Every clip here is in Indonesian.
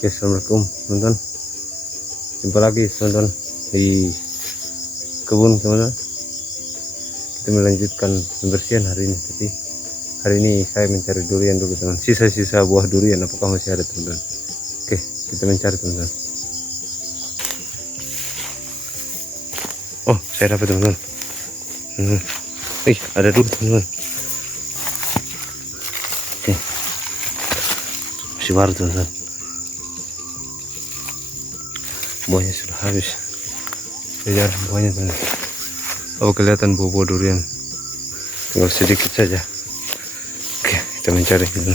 Oke, assalamualaikum teman-teman. Jumpa lagi teman-teman di kebun teman-teman. Kita melanjutkan pembersihan hari ini. Tapi hari ini saya mencari durian dulu teman. Sisa-sisa buah durian apakah masih ada teman-teman? Oke, kita mencari teman-teman. Oh, saya dapat teman-teman. Ada dulu teman-teman. Oke, masih baru teman-teman. Buahnya sudah habis. Jarang buahnya teman. Oh, kelihatan buah-buah durian. Tinggal sedikit saja. Oke, kita mencari teman.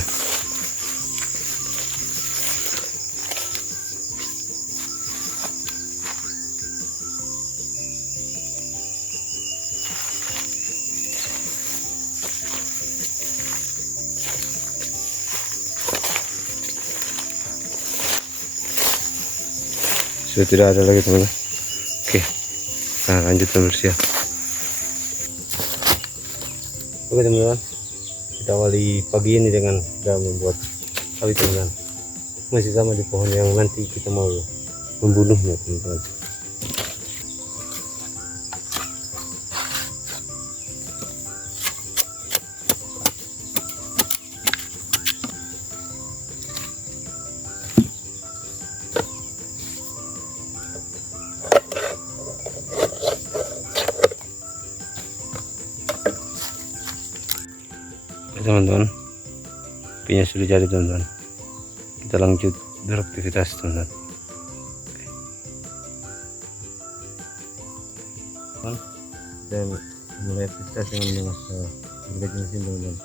Sudah tidak ada lagi teman-teman. Oke, nah lanjut pembersihan. Oke teman-teman, kita awali pagi ini dengan kita membuat api teman-teman. Masih sama di pohon yang nanti kita mau membunuhnya teman-teman. Teman-teman, apinya sudah jadi teman-teman. Kita lanjut beraktivitas teman-teman. Dan mulai aktivitas dengan mengasah berbagai mesin teman-teman.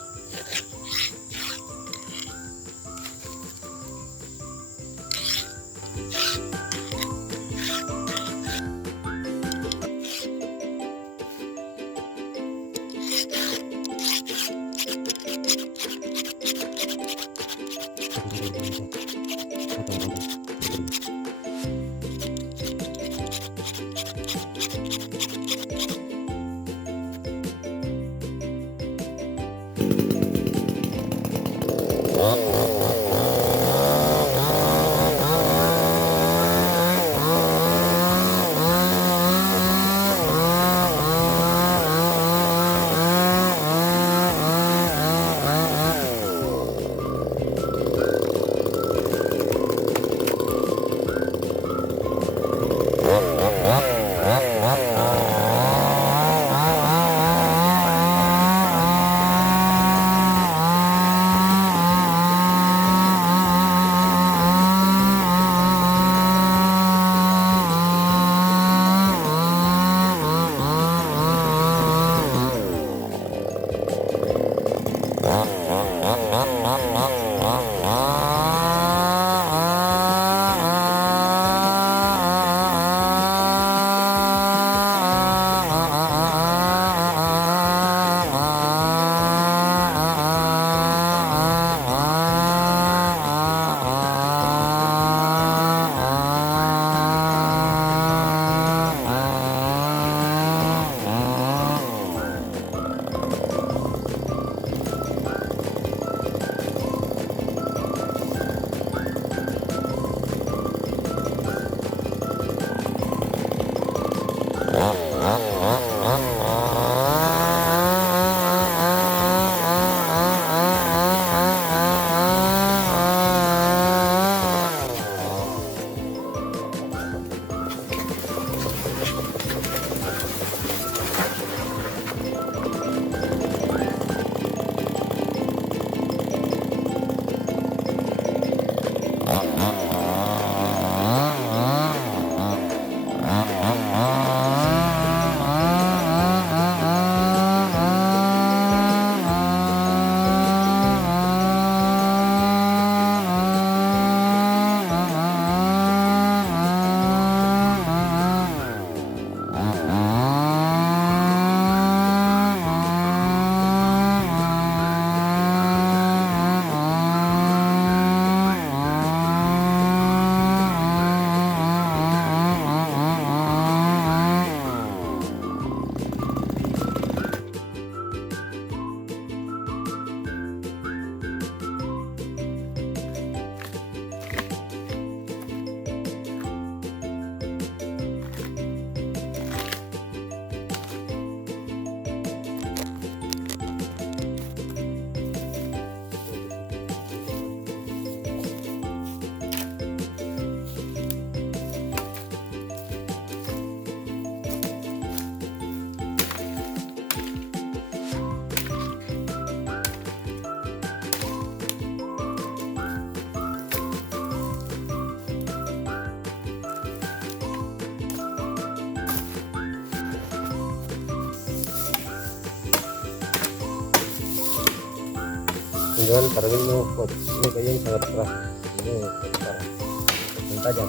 teman-teman, karena ini kuat, ini kayaknya sangat keras, ini parah dan tajam.